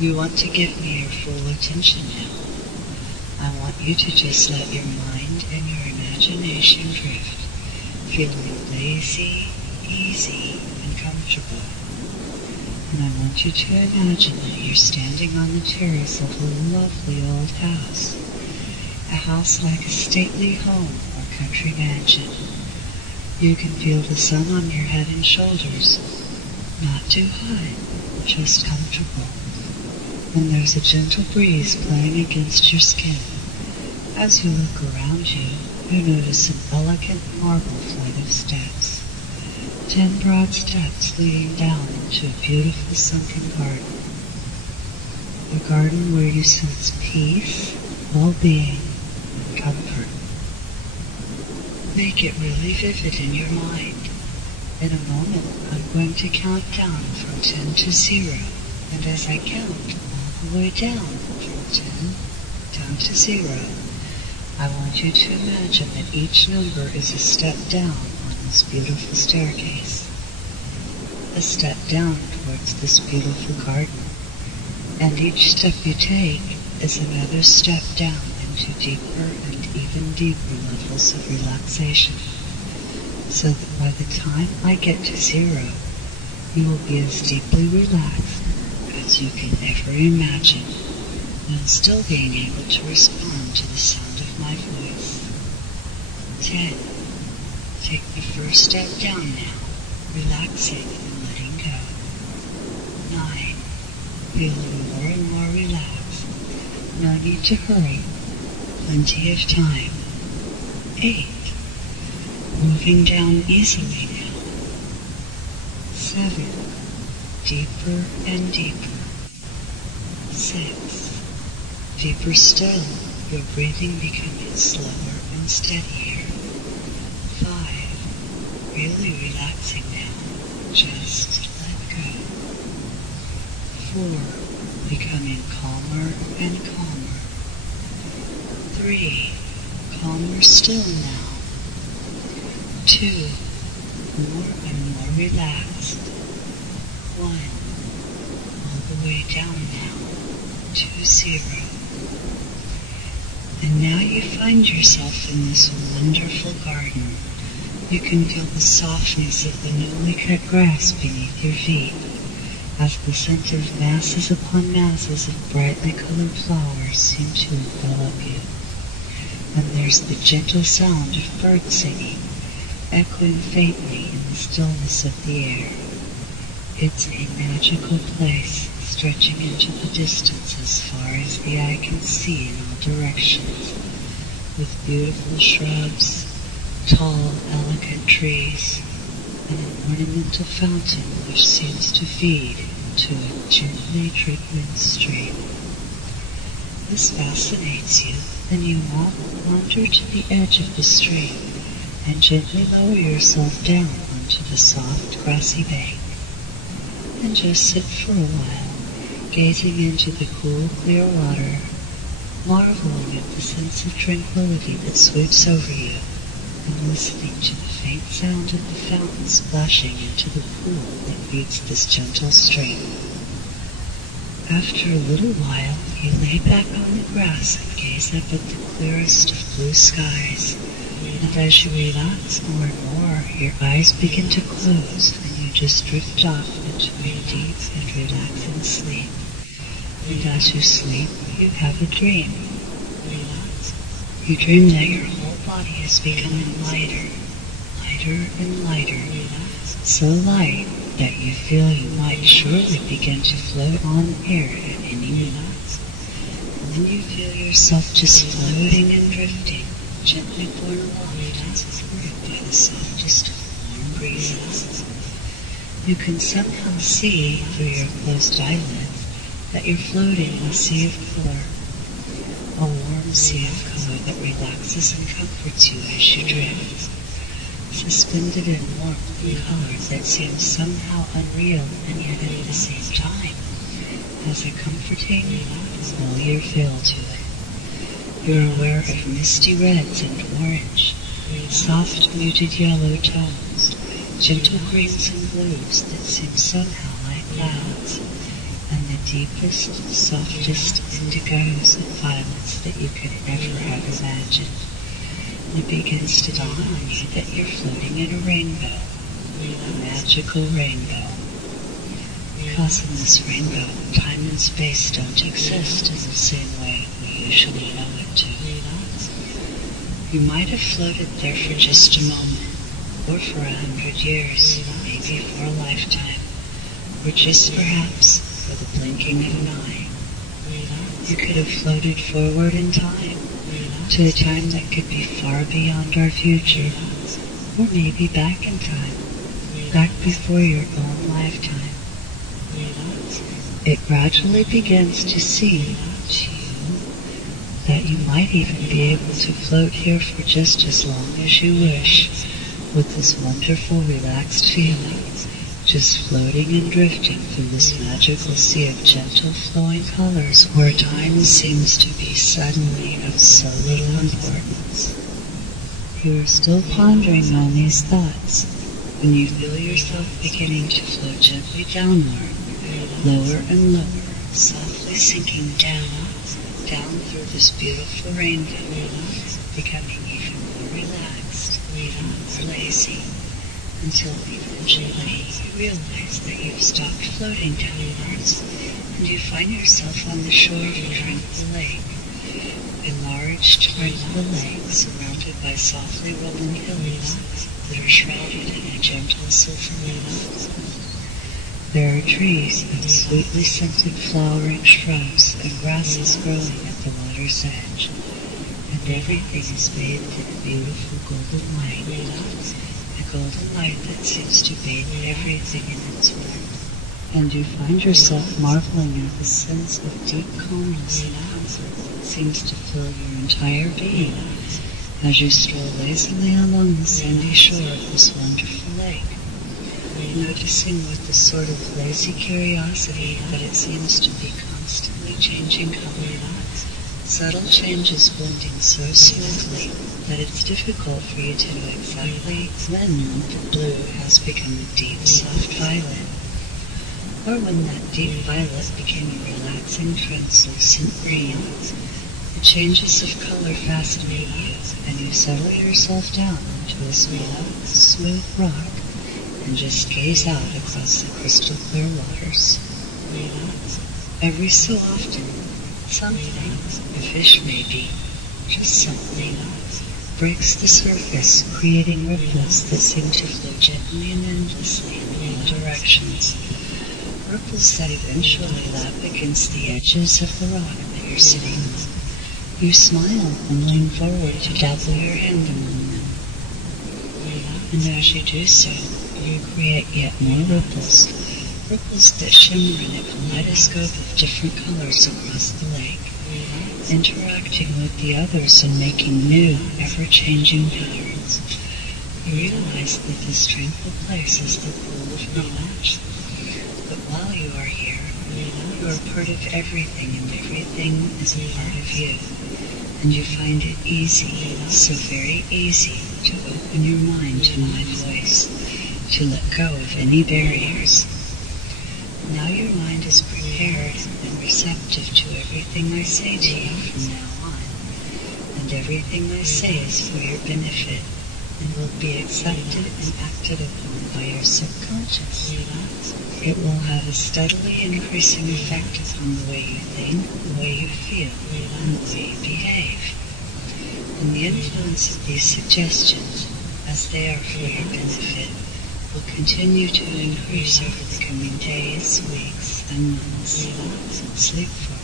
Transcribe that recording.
You want to give me your full attention now. I want you to just let your mind and your imagination drift, feeling lazy, easy, and comfortable. And I want you to imagine that you're standing on the terrace of a lovely old house. A house like a stately home or country mansion. You can feel the sun on your head and shoulders. Not too high, just comfortable. And there's a gentle breeze playing against your skin. As you look around you, you notice an elegant marble flight of steps. 10 broad steps leading down into a beautiful sunken garden. A garden where you sense peace, well-being, and comfort. Make it really vivid in your mind. In a moment, I'm going to count down from 10 to 0, and as I count all the way down from 10 down to 0, I want you to imagine that each number is a step down on this beautiful staircase. A step down towards this beautiful garden. And each step you take is another step down into deeper and even deeper levels of relaxation. So that by the time I get to 0, you will be as deeply relaxed as you can ever imagine, and still being able to respond to the sound of my voice. 10. Take the first step down now, relaxing and letting go. 9. Feeling more and more relaxed. No need to hurry. Plenty of time. 8. Moving down easily now. 7. Deeper and deeper. 6. Deeper still, your breathing becoming slower and steadier. 5. Really relaxing now. Just let go. 4. Becoming calmer and calmer. 3. Calmer still now. 2. More and more relaxed. 1. All the way down now to 0. And now you find yourself in this wonderful garden. You can feel the softness of the newly cut grass beneath your feet, as the scent of masses upon masses of brightly colored flowers seem to envelop you. And there's the gentle sound of birds singing, echoing faintly in the stillness of the air. It's a magical place, stretching into the distance as far as the eye can see in all directions, with beautiful shrubs, tall, elegant trees, and an ornamental fountain which seems to feed into a gently trickling stream. This fascinates you, and you wander to the edge of the stream and gently lower yourself down onto the soft, grassy bank, and just sit for a while, gazing into the cool, clear water, marveling at the sense of tranquility that sweeps over you, and listening to the faint sound of the fountain splashing into the pool that feeds this gentle stream. After a little while, you lay back on the grass and gaze up at the clearest of blue skies, and as you relax more and more, your eyes begin to close, and you just drift off into a deep and relaxing sleep. And as you sleep, you have a dream. You dream that your whole body is becoming lighter, lighter and lighter, so light that you feel you might surely begin to float on air at any minute. And then you feel yourself just floating and drifting, gently borne aloft by the softest of warm breezes. You can somehow see through your closed eyelids that you're floating in a sea of color, a warm sea of color that relaxes and comforts you as you drift, suspended in warmth and color that seems somehow unreal and yet at the same time has a comforting, familiar feel to it. You're aware of misty reds and orange, soft muted yellow tones, gentle greens and blues that seem somehow like clouds, and then deepest, softest indigos and violets that you could ever have imagined. It begins to dawn on you that you're floating in a rainbow, a magical rainbow. Because in this rainbow, time and space don't exist in the same way we usually know it to. You might have floated there for just a moment, or for 100 years, maybe for a lifetime, or just perhaps for the blinking of an eye. You could have floated forward in time, to a time that could be far beyond our future, or maybe back in time, back before your own lifetime. It gradually begins to seem to you that you might even be able to float here for just as long as you wish, with this wonderful relaxed feeling, just floating and drifting through this magical sea of gentle flowing colors where time seems to be suddenly of so little importance. You are still pondering on these thoughts when you feel yourself beginning to float gently downward, lower and lower, softly sinking down through this beautiful rainbow, becoming even more relaxed, more lazy, until eventually you realize that you've stopped floating downwards and you find yourself on the shore of a tranquil lake, a large tranquil lake surrounded by softly rolling hills that are shrouded in a gentle silver light. There are trees and sweetly scented flowering shrubs and grasses growing at the water's edge, and everything is bathed in a beautiful golden light, a golden light that seems to bathe everything in its warmth, and you find yourself marveling at the sense of deep calmness and comfort that seems to fill your entire being as you stroll lazily along the sandy shore of this wonderful lake, noticing with a sort of lazy curiosity that it seems to be constantly changing color, subtle changes blending so smoothly that it's difficult for you to know exactly when the blue has become a deep, soft violet, or when that deep violet became a relaxing, translucent green. The changes of color fascinate you, and you settle yourself down into a small, smooth rock and just gaze out across the crystal clear waters. Every so often, something, a fish maybe, just something, breaks the surface, creating ripples that seem to flow gently and endlessly in all directions. Ripples that eventually lap against the edges of the rock that you're sitting on. You smile and lean forward to dabble your hand among them. And as you do so, you create yet more ripples, ripples that shimmer in a kaleidoscope of different colors across the lake, interacting with the others and making new, ever-changing patterns. You realize that this tranquil place is the pool of knowledge. But while you are here, you are part of everything, and everything is a part of you. And you find it easy, so very easy, to open your mind to my voice, to let go of any barriers. Now your mind is prepared and receptive to everything I say to you from now on, and everything I say is for your benefit and will be accepted and acted upon by your subconscious. It will have a steadily increasing effect upon the way you think, the way you feel, and the way you behave. And the influence of these suggestions, as they are for your benefit, will continue to increase over the coming days, weeks, and months. Sleep for